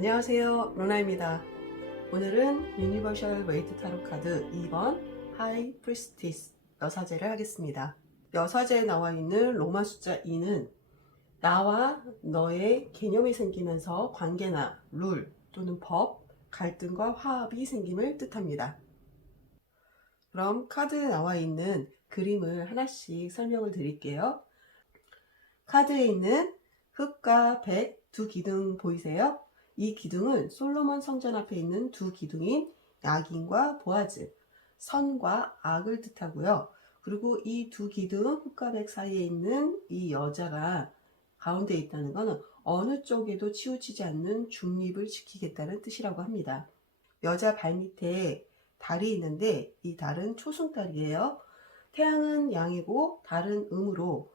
안녕하세요, 로나입니다. 오늘은 유니버셜 웨이트 타로 카드 2번 하이 프리스티스 여사제를 하겠습니다. 여사제에 나와 있는 로마 숫자 2는 나와 너의 개념이 생기면서 관계나 룰 또는 법, 갈등과 화합이 생김을 뜻합니다. 그럼 카드에 나와 있는 그림을 하나씩 설명을 드릴게요. 카드에 있는 흑과 백 두 기둥 보이세요? 이 기둥은 솔로몬 성전 앞에 있는 두 기둥인 야긴과 보아즈, 선과 악을 뜻하고요. 그리고 이 두 기둥 흑과 백 사이에 있는 이 여자가 가운데 있다는 것은 어느 쪽에도 치우치지 않는 중립을 지키겠다는 뜻이라고 합니다. 여자 발밑에 달이 있는데 이 달은 초승달이에요. 태양은 양이고 달은 음으로,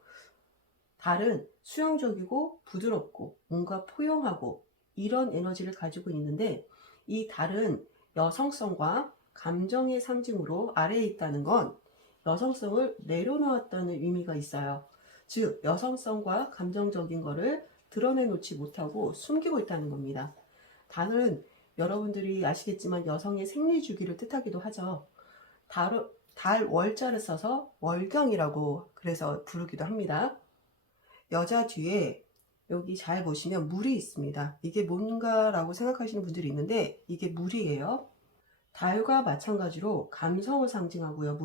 달은 수용적이고 부드럽고 뭔가 포용하고 이런 에너지를 가지고 있는데, 이 달은 여성성과 감정의 상징으로 아래에 있다는 건 여성성을 내려놓았다는 의미가 있어요. 즉 여성성과 감정적인 거를 드러내놓지 못하고 숨기고 있다는 겁니다. 달은 여러분들이 아시겠지만 여성의 생리 주기를 뜻하기도 하죠. 달 월자를 써서 월경이라고 그래서 부르기도 합니다. 여자 뒤에 여기 잘 보시면 물이 있습니다. 이게 뭔가라고 생각하시는 분들이 있는데 이게 물이에요. 달과 마찬가지로 감성을 상징하고요.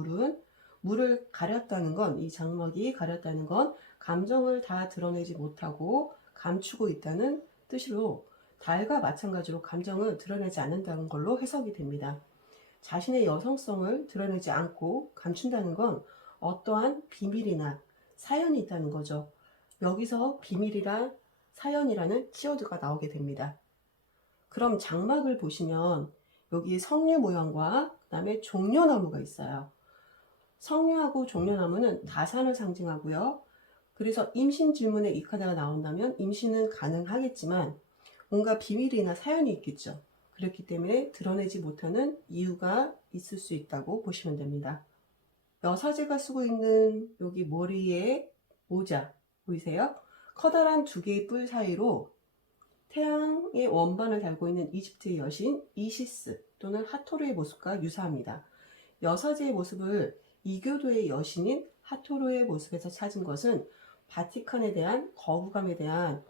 물을 가렸다는 건, 이 장막이 가렸다는 건 감정을 다 드러내지 못하고 감추고 있다는 뜻으로 달과 마찬가지로 감정을 드러내지 않는다는 걸로 해석이 됩니다. 자신의 여성성을 드러내지 않고 감춘다는 건 어떠한 비밀이나 사연이 있다는 거죠. 여기서 비밀이라 사연이라는 키워드가 나오게 됩니다. 그럼 장막을 보시면 여기 석류 모양과 그 다음에 종려나무가 있어요. 석류하고 종려나무는 다산을 상징하고요. 그래서 임신 질문에 이 카드가 나온다면 임신은 가능하겠지만 뭔가 비밀이나 사연이 있겠죠. 그렇기 때문에 드러내지 못하는 이유가 있을 수 있다고 보시면 됩니다. 여사제가 쓰고 있는 여기 머리에 모자 보이세요? 커다란 두 개의 뿔 사이로 태양의 원반을 달고 있는 이집트의 여신 이시스 또는 하토르의 모습과 유사합니다. 여사제의 모습을 이교도의 여신인 하토르의 모습에서 찾은 것은 바티칸에 대한 거부감에 대한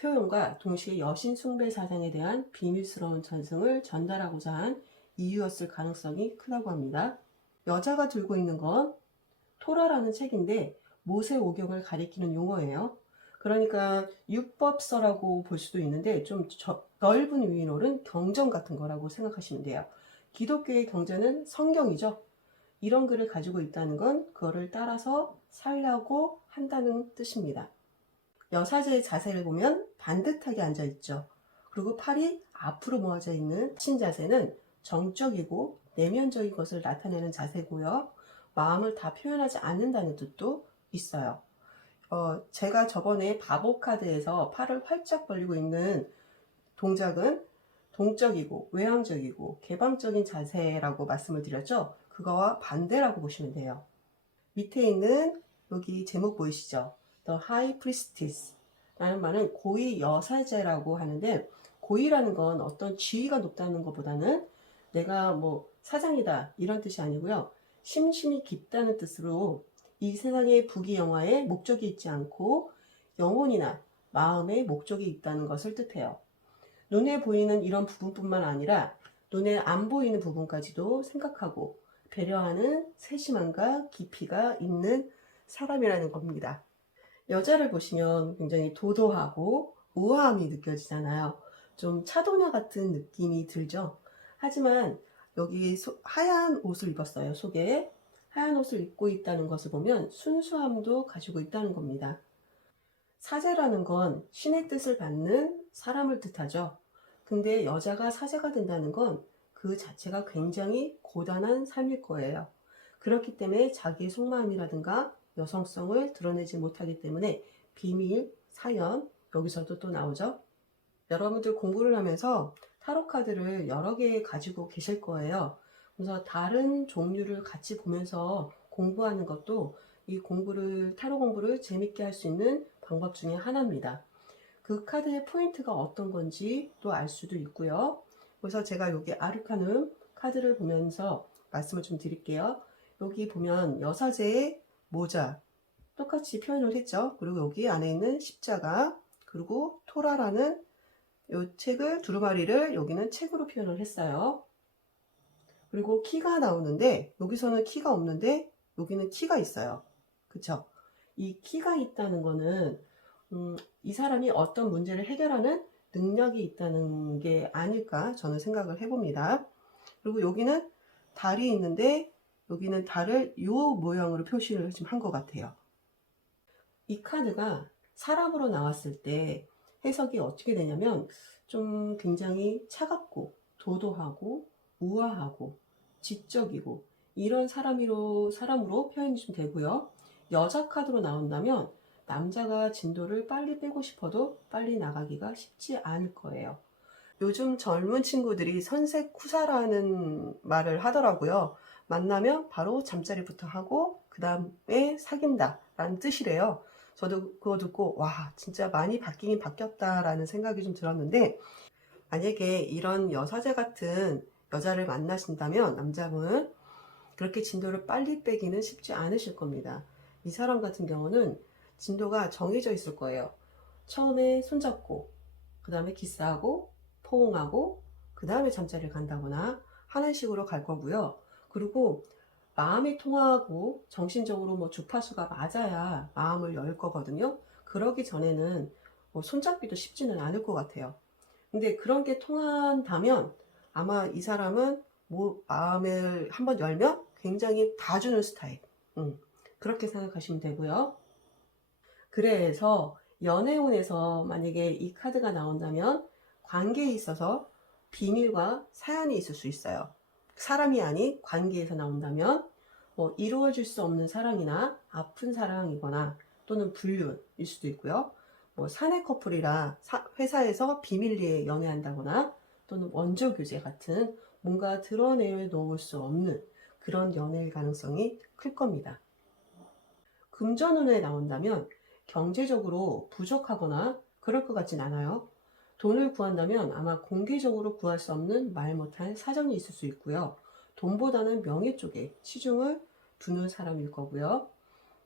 표현과 동시에 여신 숭배 사상에 대한 비밀스러운 전승을 전달하고자 한 이유였을 가능성이 크다고 합니다. 여자가 들고 있는 건 토라라는 책인데 모세오경을 가리키는 용어예요. 그러니까 율법서라고 볼 수도 있는데 좀 넓은 의미로는 경전 같은 거라고 생각하시면 돼요. 기독교의 경전은 성경이죠. 이런 글을 가지고 있다는 건 그거를 따라서 살려고 한다는 뜻입니다. 여사제의 자세를 보면 반듯하게 앉아 있죠. 그리고 팔이 앞으로 모아져 있는 신자세는 정적이고 내면적인 것을 나타내는 자세고요. 마음을 다 표현하지 않는다는 뜻도 있어요. 제가 저번에 바보 카드에서 팔을 활짝 벌리고 있는 동작은 동적이고 외향적이고 개방적인 자세라고 말씀을 드렸죠. 그거와 반대라고 보시면 돼요. 밑에 있는 여기 제목 보이시죠? The High Priestess 라는 말은 고위 여사제라고 하는데, 고위라는 건 어떤 지위가 높다는 것보다는 내가 뭐 사장이다 이런 뜻이 아니고요. 심신이 깊다는 뜻으로 이 세상의 부귀영화에 목적이 있지 않고 영혼이나 마음에 목적이 있다는 것을 뜻해요. 눈에 보이는 이런 부분뿐만 아니라 눈에 안 보이는 부분까지도 생각하고 배려하는 세심함과 깊이가 있는 사람이라는 겁니다. 여자를 보시면 굉장히 도도하고 우아함이 느껴지잖아요. 좀 차도녀 같은 느낌이 들죠. 하지만 여기 하얀 옷을 입었어요. 속에 하얀 옷을 입고 있다는 것을 보면 순수함도 가지고 있다는 겁니다. 사제라는 건 신의 뜻을 받는 사람을 뜻하죠. 근데 여자가 사제가 된다는 건 그 자체가 굉장히 고단한 삶일 거예요. 그렇기 때문에 자기의 속마음이라든가 여성성을 드러내지 못하기 때문에 비밀, 사연, 여기서도 또 나오죠. 여러분들 공부를 하면서 타로 카드를 여러 개 가지고 계실 거예요. 그래서 다른 종류를 같이 보면서 공부하는 것도 이 타로 공부를 재밌게 할 수 있는 방법 중에 하나입니다. 그 카드의 포인트가 어떤 건지 또 알 수도 있고요. 그래서 제가 여기 아르카눔 카드를 보면서 말씀을 좀 드릴게요. 여기 보면 여사제의 모자 똑같이 표현을 했죠. 그리고 여기 안에 있는 십자가, 그리고 토라라는 이 책을, 두루마리를 여기는 책으로 표현을 했어요. 그리고 키가 나오는데 여기서는 키가 없는데 여기는 키가 있어요. 그쵸? 이 키가 있다는 거는 이 사람이 어떤 문제를 해결하는 능력이 있다는 게 아닐까 저는 생각을 해봅니다. 그리고 여기는 달이 있는데 여기는 달을 이 모양으로 표시를 좀 한 것 같아요. 이 카드가 사람으로 나왔을 때 해석이 어떻게 되냐면 좀 굉장히 차갑고 도도하고 우아하고 지적이고 이런 사람으로 표현이 좀 되고요. 여자 카드로 나온다면 남자가 진도를 빨리 빼고 싶어도 빨리 나가기가 쉽지 않을 거예요. 요즘 젊은 친구들이 선색쿠사라는 말을 하더라고요. 만나면 바로 잠자리부터 하고 그 다음에 사귄다 라는 뜻이래요. 저도 그거 듣고 와 진짜 많이 바뀌긴 바뀌었다라는 생각이 좀 들었는데, 만약에 이런 여사제 같은 여자를 만나신다면 남자분 그렇게 진도를 빨리 빼기는 쉽지 않으실 겁니다. 이 사람 같은 경우는 진도가 정해져 있을 거예요. 처음에 손잡고 그 다음에 키스하고 포옹하고 그 다음에 잠자리를 간다거나 하는 식으로 갈 거고요. 그리고 마음이 통하고 정신적으로 뭐 주파수가 맞아야 마음을 열 거거든요. 그러기 전에는 뭐 손잡기도 쉽지는 않을 것 같아요. 근데 그런 게 통한다면 아마 이 사람은 뭐 마음을 한번 열면 굉장히 봐주는 스타일. 그렇게 생각하시면 되고요. 그래서 연애운에서 만약에 이 카드가 나온다면 관계에 있어서 비밀과 사연이 있을 수 있어요. 사람이 아닌 관계에서 나온다면 뭐 이루어질 수 없는 사랑이나 아픈 사랑이거나 또는 불륜일 수도 있고요. 뭐 사내 커플이라 회사에서 비밀리에 연애한다거나 또는 원조 교제 같은 뭔가 드러내놓을 수 없는 그런 연애일 가능성이 클 겁니다. 금전운에 나온다면 경제적으로 부족하거나 그럴 것 같진 않아요. 돈을 구한다면 아마 공개적으로 구할 수 없는 말 못할 사정이 있을 수 있고요. 돈보다는 명예 쪽에 치중을 두는 사람일 거고요.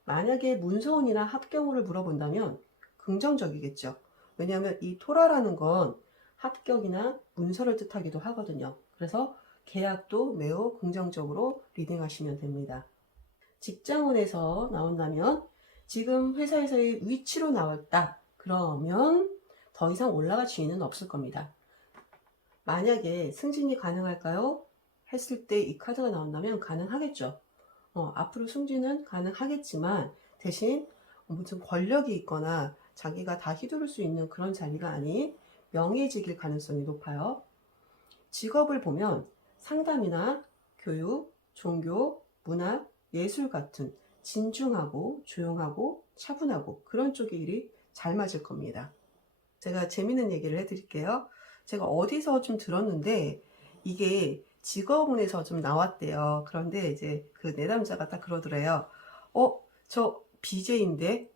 만약에 문서운이나 합격운을 물어본다면 긍정적이겠죠. 왜냐하면 이 토라라는 건 합격이나 문서를 뜻하기도 하거든요. 그래서 계약도 매우 긍정적으로 리딩하시면 됩니다. 직장운에서 나온다면 지금 회사에서의 위치로 나왔다. 그러면 더 이상 올라갈 기회는 없을 겁니다. 만약에 승진이 가능할까요? 했을 때 이 카드가 나온다면 가능하겠죠. 앞으로 승진은 가능하겠지만 대신 무슨 권력이 있거나 자기가 다 휘두를 수 있는 그런 자리가 아닌 명예직일 가능성이 높아요. 직업을 보면 상담이나 교육, 종교, 문학, 예술 같은 진중하고 조용하고 차분하고 그런 쪽의 일이 잘 맞을 겁니다. 제가 재밌는 얘기를 해드릴게요. 제가 어디서 좀 들었는데 이게 직업운에서 좀 나왔대요. 그런데 이제 그 내담자가 딱 그러더래요. 저 BJ인데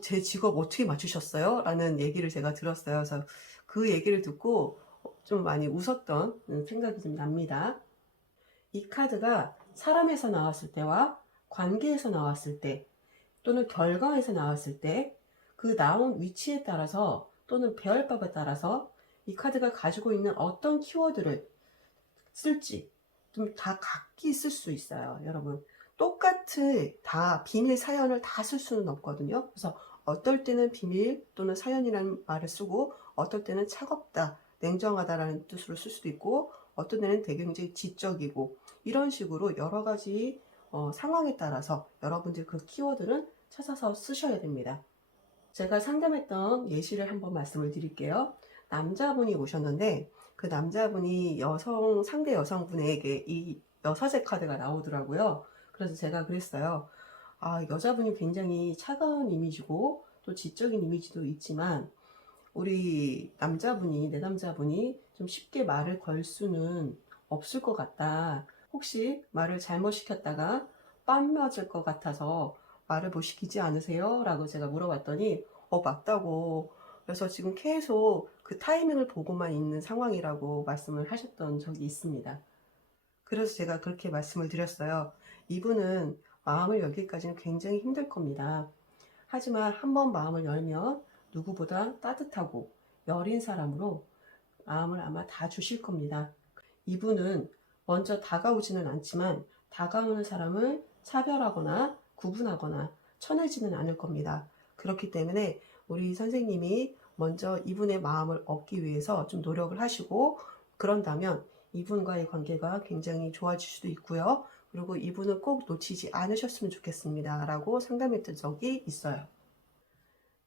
제 직업 어떻게 맞추셨어요? 라는 얘기를 제가 들었어요. 그래서 그 얘기를 듣고 좀 많이 웃었던 생각이 좀 납니다. 이 카드가 사람에서 나왔을 때와 관계에서 나왔을 때 또는 결과에서 나왔을 때 그 나온 위치에 따라서 또는 배열법에 따라서 이 카드가 가지고 있는 어떤 키워드를 쓸지 좀 다 각기 쓸 수 있어요. 여러분 똑같이 다 비밀 사연을 다 쓸 수는 없거든요. 그래서 어떨 때는 비밀 또는 사연이라는 말을 쓰고 어떨 때는 차갑다, 냉정하다라는 뜻으로 쓸 수도 있고 어떤 때는 되게 굉장히 지적이고 이런 식으로 여러 가지 상황에 따라서 여러분들 그 키워드는 찾아서 쓰셔야 됩니다. 제가 상담했던 예시를 한번 말씀을 드릴게요. 남자분이 오셨는데 그 남자분이 상대 여성분에게 이 여사제 카드가 나오더라고요. 그래서 제가 그랬어요. 여자분이 굉장히 차가운 이미지고 또 지적인 이미지도 있지만 우리 내 남자분이 좀 쉽게 말을 걸 수는 없을 것 같다. 혹시 말을 잘못 시켰다가 빤 맞을 것 같아서 말을 못 시키지 않으세요? 라고 제가 물어봤더니 맞다고 그래서 지금 계속 그 타이밍을 보고만 있는 상황이라고 말씀을 하셨던 적이 있습니다. 그래서 제가 그렇게 말씀을 드렸어요. 이분은 마음을 열기까지는 굉장히 힘들 겁니다. 하지만 한번 마음을 열면 누구보다 따뜻하고 여린 사람으로 마음을 아마 다 주실 겁니다. 이분은 먼저 다가오지는 않지만 다가오는 사람을 차별하거나 구분하거나 쳐내지는 않을 겁니다. 그렇기 때문에 우리 선생님이 먼저 이분의 마음을 얻기 위해서 좀 노력을 하시고, 그런다면 이분과의 관계가 굉장히 좋아질 수도 있고요. 그리고 이분은 꼭 놓치지 않으셨으면 좋겠습니다 라고 상담했던 적이 있어요.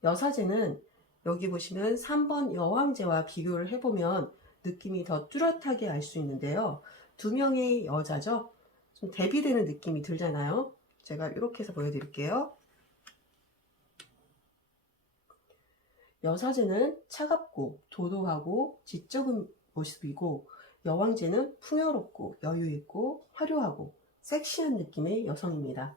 여사제는 여기 보시면 3번 여왕제와 비교를 해보면 느낌이 더 뚜렷하게 알 수 있는데요. 두 명의 여자죠. 좀 대비되는 느낌이 들잖아요. 제가 이렇게 해서 보여드릴게요. 여사제는 차갑고 도도하고 지적인 모습이고, 여왕제는 풍요롭고 여유있고 화려하고 섹시한 느낌의 여성입니다.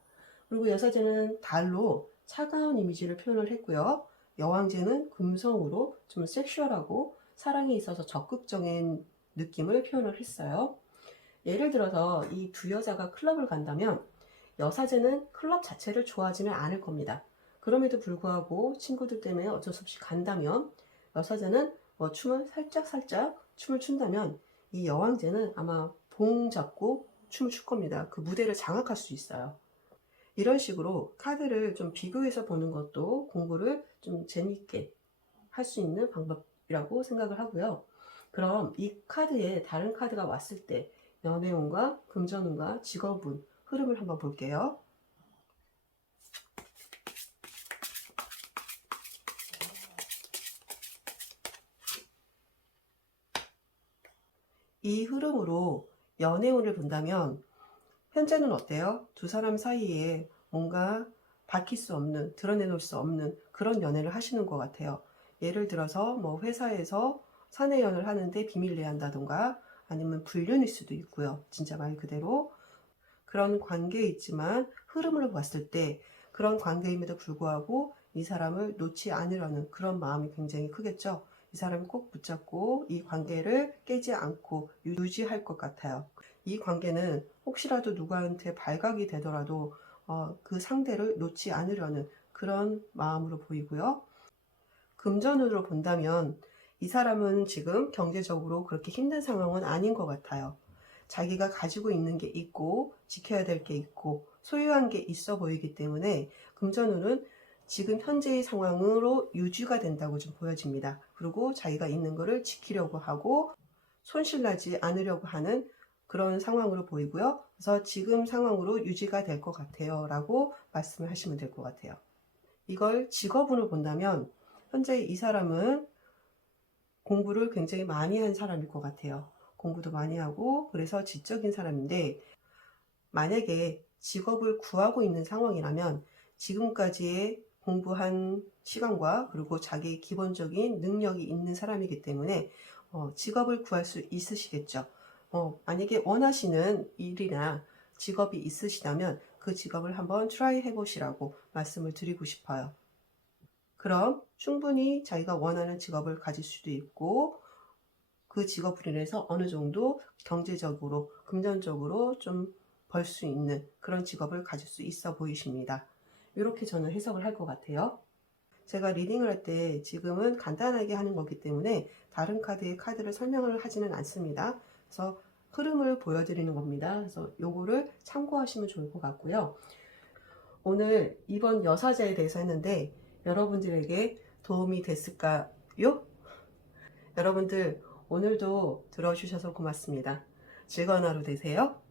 그리고 여사제는 달로 차가운 이미지를 표현을 했고요. 여왕제는 금성으로 좀 섹슈얼하고 사랑에 있어서 적극적인 느낌을 표현을 했어요. 예를 들어서 이 두 여자가 클럽을 간다면 여사제는 클럽 자체를 좋아하지는 않을 겁니다. 그럼에도 불구하고 친구들 때문에 어쩔 수 없이 간다면, 여사제는 뭐 춤을 살짝 춤을 춘다면 이 여왕제는 아마 봉 잡고 춤을 출 겁니다. 그 무대를 장악할 수 있어요. 이런 식으로 카드를 좀 비교해서 보는 것도 공부를 좀 재미있게 할 수 있는 방법이라고 생각을 하고요. 그럼 이 카드에 다른 카드가 왔을 때 연애운과 금전운과 직업운 흐름을 한번 볼게요. 이 흐름으로 연애운을 본다면 현재는 어때요? 두 사람 사이에 뭔가 밝힐 수 없는, 드러내놓을 수 없는 그런 연애를 하시는 것 같아요. 예를 들어서 뭐 회사에서 사내 연애를 하는데 비밀 내한다던가, 아니면 불륜일 수도 있고요. 진짜 말 그대로 그런 관계에 있지만 흐름을 봤을 때 그런 관계임에도 불구하고 이 사람을 놓지 않으려는 그런 마음이 굉장히 크겠죠. 이 사람을 꼭 붙잡고 이 관계를 깨지 않고 유지할 것 같아요. 이 관계는 혹시라도 누구한테 발각이 되더라도 그 상대를 놓지 않으려는 그런 마음으로 보이고요. 금전으로 본다면 이 사람은 지금 경제적으로 그렇게 힘든 상황은 아닌 것 같아요. 자기가 가지고 있는 게 있고 지켜야 될 게 있고 소유한 게 있어 보이기 때문에 금전운은 지금 현재의 상황으로 유지가 된다고 좀 보여집니다. 그리고 자기가 있는 거를 지키려고 하고 손실나지 않으려고 하는 그런 상황으로 보이고요. 그래서 지금 상황으로 유지가 될 것 같아요 라고 말씀을 하시면 될 것 같아요. 이걸 직업운을 본다면 현재 이 사람은 공부를 굉장히 많이 한 사람일 것 같아요. 공부도 많이 하고 그래서 지적인 사람인데, 만약에 직업을 구하고 있는 상황이라면 지금까지의 공부한 시간과 그리고 자기의 기본적인 능력이 있는 사람이기 때문에 직업을 구할 수 있으시겠죠. 만약에 원하시는 일이나 직업이 있으시다면 그 직업을 한번 트라이 해보시라고 말씀을 드리고 싶어요. 그럼 충분히 자기가 원하는 직업을 가질 수도 있고, 그 직업으로 인해서 어느 정도 경제적으로, 금전적으로 좀 벌 수 있는 그런 직업을 가질 수 있어 보이십니다. 이렇게 저는 해석을 할 것 같아요. 제가 리딩을 할 때 지금은 간단하게 하는 거기 때문에 다른 카드의 카드를 설명을 하지는 않습니다. 그래서 흐름을 보여드리는 겁니다. 그래서 요거를 참고하시면 좋을 것 같고요. 오늘 이번 여사제에 대해서 했는데 여러분들에게 도움이 됐을까요? 여러분들 오늘도 들어주셔서 고맙습니다. 즐거운 하루 되세요.